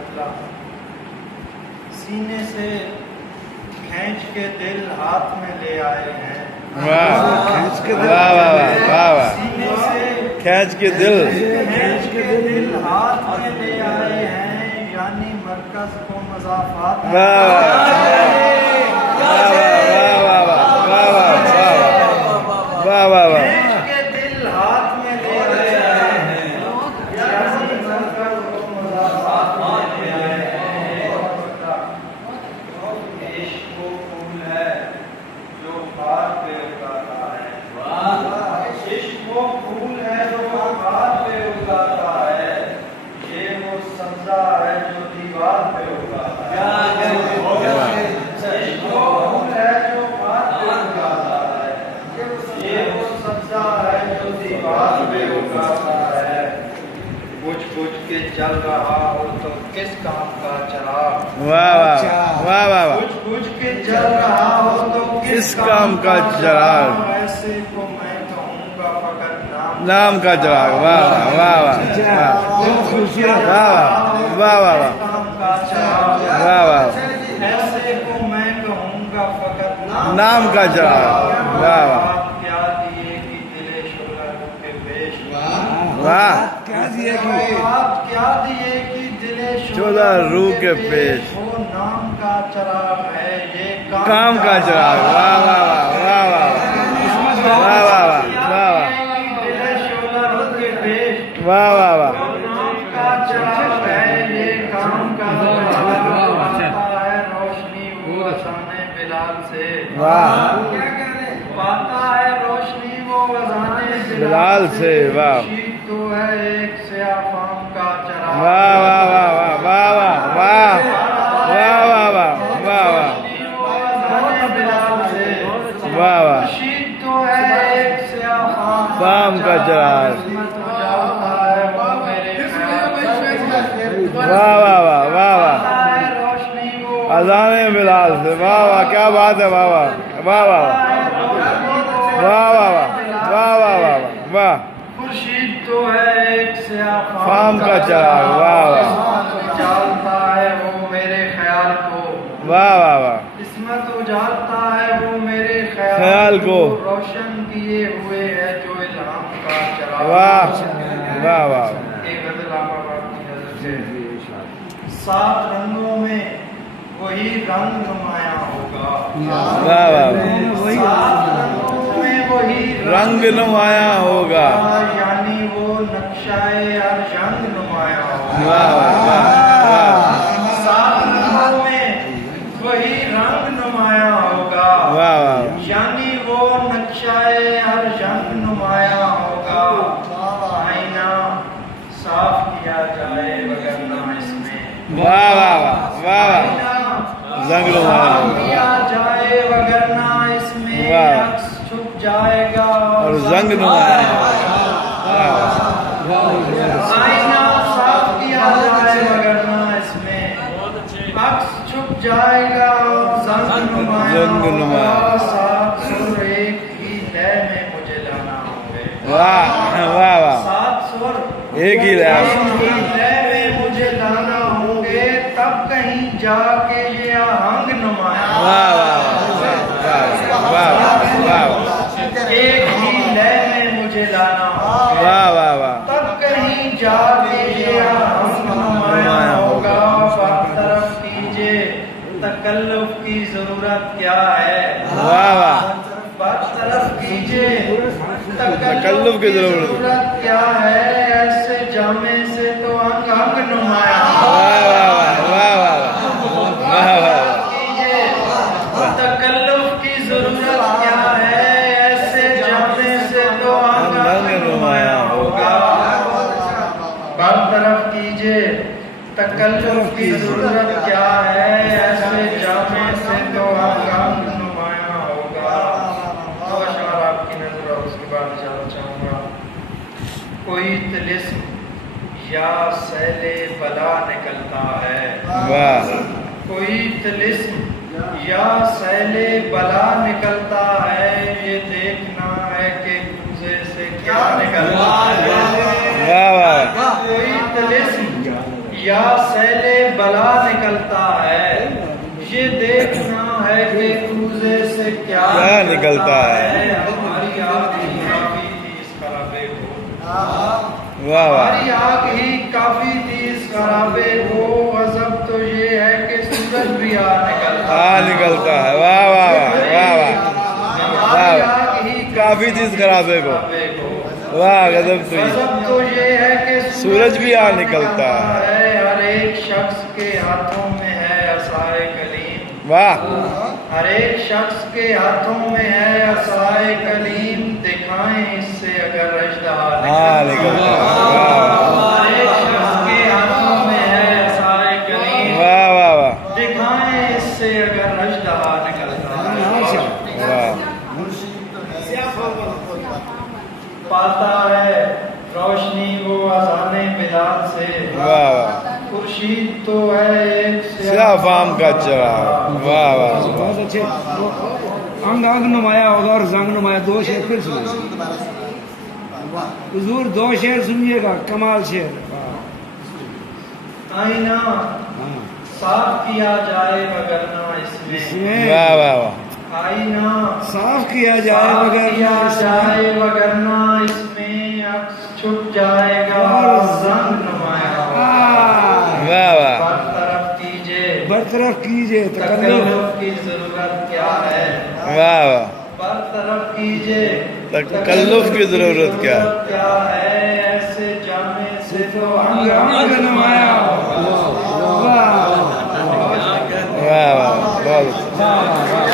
اللہ سینے سے کھینچ کے دل ہاتھ میں لے آئے ہیں کھینچ کے دل کھینچ کے دل ہاتھ میں لے آئے ہیں یعنی مرکز کو مضافات چل رہا ہو تو کس کام کا چراغ بچ کے چل رہا ہو تو کس کام کا چراغ ایسے کو میں کہوں گا فقط نام کا چراغ ایسے کو میں کہوں گا فقط نام کا چراغ کیا دیے کہ دل شعلہ کے پیش کیا دیے آپ کیا دیے کہ دل شعلہ روح کے پیش وہ نام کا چراغ ہے یہ کام کا چراغ نام کا چراغ ہے یہ کام کا پاتا ہے روشنی وہ اذان بلال سے پاتا ہے روشنی وہ اذان بلال سے تو ہے ایک سیاہ فام کا چراغ تو ہے ایک سیاہ فام کا چراغ اذان بلال سے کیا بات ہے خورشید تو ہے ایک سیاہ فام کا چراغ جالتا ہے وہ میرے خیال کو قسمت اجالتا ہے وہ میرے خیال کو روشن کیے ہوئے ہے جو الہام کا چراغ ایک غزل آباد کی نظر سے 7 رنگوں میں وہی رنگ نمایاں ہوگا 7 رنگوں میں وہی رنگ نمایاں ہوگا یعنی وہ نقشہ ارجنگ نمایاں ہوگا 7 رنگوں میں وہی رنگ نمایاں ہوگا یعنی وہ نقشہ ارجنگ نمایاں ہوگا آئینہ صاف کیا جائے وگرنہ اس میں زنگ نمایاں کیا جائے وگرنہ اس میں عکس چھپ جائے گا اور زنگ نمایاں آئینہ صاف کیا جائے وگرنہ اس میں عکس چھپ جائے گا اور زنگ نمایاں 7 سر ایک ہی لے میں مجھے لانا ہوں گے 7 سر ایک ہی لے میں مجھے لانا ہوں گے تب کہیں جا کے یہ آہنگ نمایاں ایک ہی لے میں مجھے لانا ہوگا تب کہیں جا کے یہ آہنگ نمایاں ہوگا برطرف کیجئے تکلف کی ضرورت کیا ہے برطرف کیجئے تکلف کی ضرورت کیا ہے ایسے جامع سے تو انگ انگ نمایاں تکلف کی ضرورت کیا ہے ایسے جامع سے تو انگ انگ نمایاں ہوگا برطرف کیجئے تکلف کی ضرورت کیا ہے ایسے جامع سے تو انگ انگ نمایاں ہوگا دو اشعار آپ کی نظر اور اس کے بعد جانا چاہوں گا کوئی طلسم یا سیل بلا نکلتا ہے کوئی طلسم یا سیل بلا نکلتا ہے یہ دیکھنا ہے کہ کوزے سے کیا نکلتا ہے کوئی طلسم یا سیل نکلتا ہے ہماری آگ ہی کافی تھی اس خرابے کو واہ واہ ہماری آگ ہی کافی تھی اس خرابے کو غضب تو یہ ہے کہ سورج بھی نکلتا ہے واہ واہ واہ واہ واہ ہماری آگ ہی کافی چیز خرابے کو واہ غضب تو غضب تو یہ ہے کہ سورج بھی نکلتا ہے ہر ایک شخص کے ہاتھوں میں ہے عصائے کلیم واہ ہر ایک شخص کے ہاتھوں میں ہے عصائے کلیم دکھائیں اس سے اگر رشدہ نکلتا ہے ہر ایک شخص کے ہاتھوں میں ہے عصائے کلیم واہ واہ واہ دکھائیں اس سے اگر رشدہ نکلتا ہے واہ پاتا ہے روشنی وہ اذان بلال سے واہ واہ خورشید تو ہے ایک سیاہ فام کا چراغ واہ واہ بہت اچھے انگ انگ نمایاں ہوگا اور زنگ نمایاں دو شعر پھر سنیں حضور دو شعر سنیے گا کمال شعر آئینہ صاف کیا جائے وگرنہ اس میں واہ واہ واہ آئینہ صاف کیا جائے صاف مگر کیا جائے وگرنہ اس میں عکس چھپ جائے گا زنگ نمایاں ہوگا واہ واہ برطرف کیجئے برطرف کیجئے تکلف کی ضرورت کیا ہے واہ واہ برطرف کیجئے تکلف کی ضرورت کیا ہے ایسے جامع سے تو انگ انگ نمایاں ہوگا واہ واہ بہت اچھا